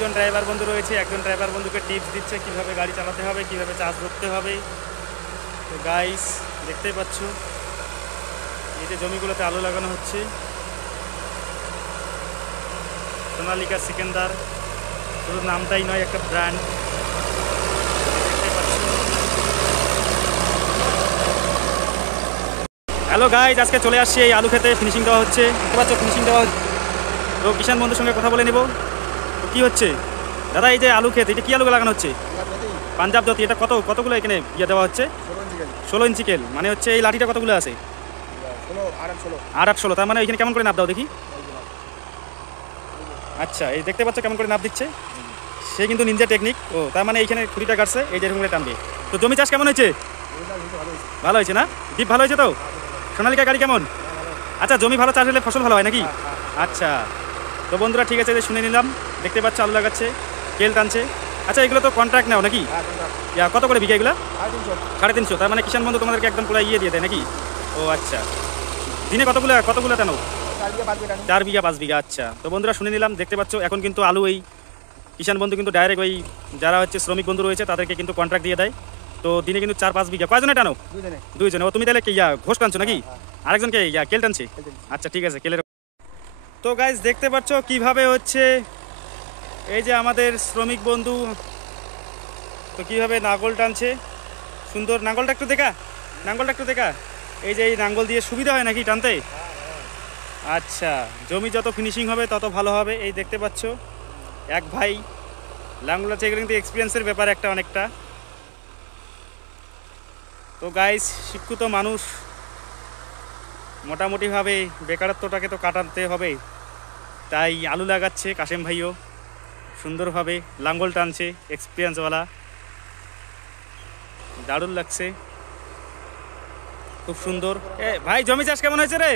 দুজন ড্রাইভার বন্ধু রয়েছে, একজন ড্রাইভার বন্ধুকে টিপস দিচ্ছে কীভাবে গাড়ি চালাতে হবে, কীভাবে চার্জ ধরতে হবে। তো গাইস দেখতেই পাচ্ছ এই যে জমিগুলোতে আলু লাগানো হচ্ছে, সোনালিকা সিকেন্দার, শুধু নামটাই নয় একটা ব্র্যান্ড। দেখতেই পাচ্ছ। হ্যালো গাইজ, আজকে চলে আসছি এই আলু খেতে, ফিনিশিং দেওয়া হচ্ছে, দেখতে পাচ্ছ ফিনিশিং দেওয়া হচ্ছে। তো কিষাণ বন্ধুর সঙ্গে কথা বলে নেব। তো কী হচ্ছে দাদা, এই যে আলু খেত, এটা কী আলু লাগানো হচ্ছে? পাঞ্জাব জ্যোতি। এটা কতগুলো এখানে ইয়ে দেওয়া হচ্ছে? 16 ইঞ্চি কেল। মানে হচ্ছে এই লাঠিটা কতগুলো আছে? 8-16। তার মানে এখানে কেমন করে নাপ দাও দেখি। আচ্ছা, এই দেখতে পাচ্ছ কেমন করে নাপ দিচ্ছে, সে কিন্তু নিনজা টেকনিক। ও তার মানে এইখানে খুঁড়িটা কাটছে, এই যেরকম করে টানবে। তো জমি চাষ কেমন হয়েছে? ভালো হয়েছে না? ডিপ ভালো হয়েছে তো? সোনালিকা গাড়ি কেমন? আচ্ছা, জমি ভালো চাষ হলে ফসল ভালো হয় নাকি? আচ্ছা, তো বন্ধুরা ঠিক আছে, শুনে নিলাম। দেখতে পাচ্ছ আলু লাগাচ্ছে, কেল টানছে। আচ্ছা, এগুলো তো কন্ট্রাক্ট নাও নাকি? কত করে বিঘা এগুলো? 350। তার মানে কিষাণ বন্ধু তোমাদেরকে একদম পুরো ইয়ে দিয়ে দেয় নাকি? ও আচ্ছা, দিনে কতগুলো টানো? 4 বিঘা 5 বিঘা। আচ্ছা, তো বন্ধুরা শুনে নিলাম। দেখতে পাচ্ছ এখন কিন্তু আলু এই কিষাণ বন্ধু কিন্তু ডাইরেক্ট ওই যারা হচ্ছে শ্রমিক বন্ধু রয়েছে তাদেরকে কিন্তু কন্ট্রাক্ট দিয়ে দেয়। তো দিনে কিন্তু 4-5 বিঘা। কয়জনে টানো? 2 জনে। ও তুমি তাহলে কি ঘোষ টানছো নাকি? আরেকজনকে কেল টানছে? আচ্ছা ঠিক আছে, কেলের। তো গাইজ দেখতে পাচ্ছ কিভাবে হচ্ছে এই যে আমাদের শ্রমিক বন্ধু তো কিভাবে নাঙ্গল টানছে। সুন্দর নাঙ্গলটা একটু দেখা। এই যে এই নাঙ্গল দিয়ে সুবিধা হয় নাকি টানতে? আচ্ছা, জমি যত ফিনিশিং হবে তত ভালো হবে। এই দেখতে পাচ্ছ এক ভাই লাঙ্গল আছে, এগুলো কিন্তু এক্সপিরিয়েন্সের ব্যাপার একটা অনেকটা। তো গাইস, শিক্ষিত মানুষ মোটামুটিভাবে বেকারত্বটাকে তো কাটাতে হবে, তাই আলু লাগাচ্ছে কাশেম ভাইও সুন্দরভাবে, লাঙ্গল টানছে এক্সপিরিয়েন্সওয়ালা। দারুণ লাগছে, খুব সুন্দর। ভাই জমি চাষ কেমন হয়েছে রে?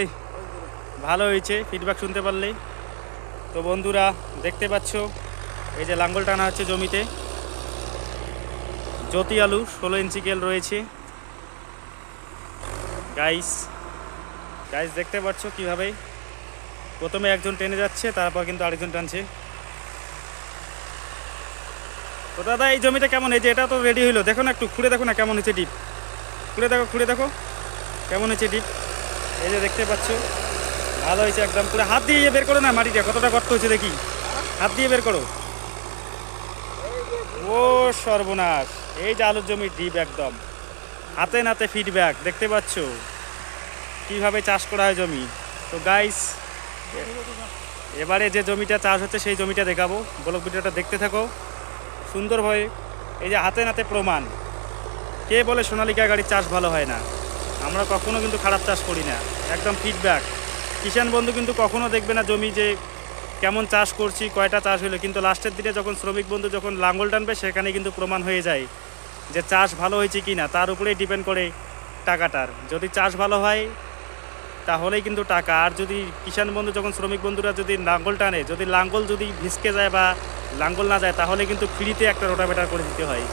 ভালো হয়েছে, ফিডব্যাক শুনতে পারলে। তো বন্ধুরা দেখতে পাচ্ছ এই যে লাঙ্গল টানা হচ্ছে জমিতে, জ্যোতি আলু 16 ইঞ্চি কেল রয়েছে। গাইস দেখতে পাচ্ছ কিভাবে প্রথমে একজন টেনে যাচ্ছে, তারপর কিন্তু আরেকজন টানছে। তো দাদা এই জমিটা কেমন? এই যে এটা তো রেডি হইলো, দেখো না একটু খুঁড়ে দেখো না কেমন হয়েছে ডিপ। খুঁড়ে দেখো কেমন হয়েছে ডিপ। এই যে দেখতে পাচ্ছ ভালো হয়েছে একদম। পুরো হাত দিয়ে বের করো না মাটিটা, কতটা গর্ত হয়েছে দেখি, হাত দিয়ে বের করো। ও সর্বনাশ, এই যে আলুর জমির ডিপ একদম হাতে নাতে ফিডব্যাক দেখতে পাচ্ছ কিভাবে চাষ করা হয় জমি। তো গাইস এবারে যে জমিটা চাষ হচ্ছে সেই জমিটা দেখাবো, ব্লগ ভিডিওটা দেখতে থাকো সুন্দরভাবে। এই যে হাতে নাতে প্রমাণ। কে বলে সোনালিকা গাড়ির চাষ ভালো হয় না? আমরা কখনো কিন্তু খারাপ চাষ করি না, একদম ফিডব্যাক। কিষাণ বন্ধু কিন্তু কখনো দেখবে না জমি যে কেমন চাষ করছি, কয়টা চাষ হলো, কিন্তু লাস্টের দিনে যখন শ্রমিক বন্ধু যখন লাঙ্গল টানবে সেখানে কিন্তু প্রমাণ হয়ে যায় যে চাষ ভালো হয়েছে কি না। তার উপরেই ডিপেন্ড করে টাকাটার। যদি চাষ ভালো হয় তাহলেই কিন্তু টাকা। আর যদি কিষাণ বন্ধু যখন শ্রমিক বন্ধুরা যদি লাঙ্গল টানে, যদি লাঙ্গল যদি ভিসকে যায় বা লাঙ্গল না যায়, তাহলে কিন্তু ফ্রিতে একটা রোটাভেটার করে দিতে হয়।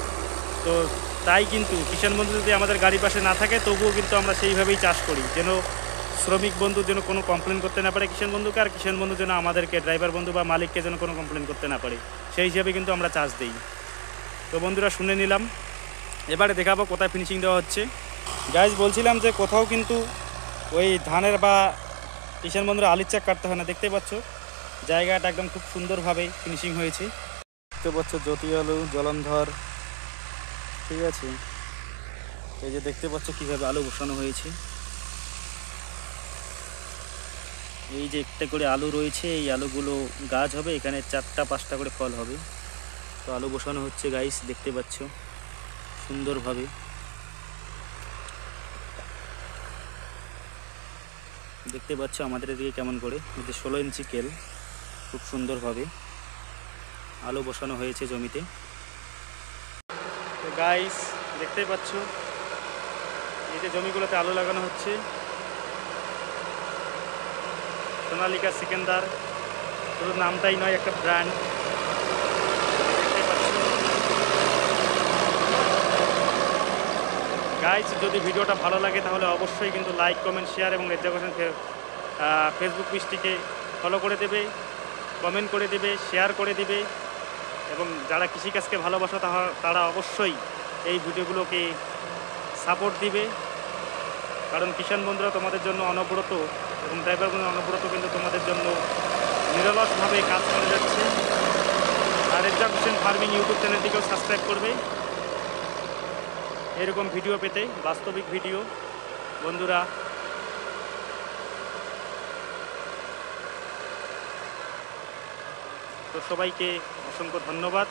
তো তাই কিন্তু কিষাণ বন্ধু যদি আমাদের গাড়ির পাশে না থাকে তবুও কিন্তু আমরা সেইভাবেই চাষ করি, যেন শ্রমিক বন্ধু যেন কোনো কমপ্লেন করতে না পারে কিষাণ বন্ধুকে, আর কিষাণ বন্ধু যেন আমাদেরকে ড্রাইভার বন্ধু বা মালিককে যেন কোনো কমপ্লেন করতে না পারে, সেই হিসাবে কিন্তু আমরা চাষ দিই। তো বন্ধুরা শুনে নিলাম, এবারে দেখাবো কোথায় ফিনিশিং দেওয়া হচ্ছে। গাইজ বলছিলাম যে কোথাও কিন্তু ওই ধানের বা কিষাণ বন্ধুরা আলির চাক কাটতে হয় না। দেখতে পাচ্ছ জায়গাটা একদম খুব সুন্দরভাবে ফিনিশিং হয়েছে। দেখতে পাচ্ছ জ্যোতি আলু, জলন্ধর, ঠিক আছে। এই যে দেখতে পাচ্ছ কিভাবে আলু বসানো হয়েছে। এই যে একটা করে আলু রয়েছে, এই আলুগুলো গাছ হবে, এখানে 4টা-5টা করে ফল হবে। তো আলু বসানো হচ্ছে গাইস, দেখতে পাচ্ছ সুন্দরভাবে। দেখতে পাচ্ছ আমাদের এদিকে কেমন করে এই যে 16 ইঞ্চি কেল, খুব সুন্দরভাবে আলু বসানো হয়েছে জমিতে। তো গাইস দেখতে পাচ্ছ এই যে জমিগুলোতে আলু লাগানো হচ্ছে, সোনালিকা সিকেন্দার, শুধু নামটাই নয় একটা ব্র্যান্ড। দেখতে পাচ্ছ গাইস, যদি ভিডিওটা ভালো লাগে তাহলে অবশ্যই কিন্তু লাইক, কমেন্ট, শেয়ার এবং রেজার্ভেশন ফেসবুক পেজটিকে ফলো করে দেবে, কমেন্ট করে দেবে, শেয়ার করে দেবে। এবং যারা কৃষিকাজকে ভালোবাসো তারা অবশ্যই এই ভিডিওগুলোকে সাপোর্ট দিবে, কারণ কিষাণ বন্ধুরা তোমাদের জন্য অনবরত এবং ড্রাইভার বন্ধুরা অনবরত কিন্তু তোমাদের জন্য নিরলসভাবে কাজ করে যাচ্ছে। আর রেজ্জাক হোসেন ফার্মিং ইউটিউব চ্যানেলটিকেও সাবস্ক্রাইব করবে এরকম ভিডিও পেতে, বাস্তবিক ভিডিও। বন্ধুরা, তো সবাইকে অসংখ্য ধন্যবাদ।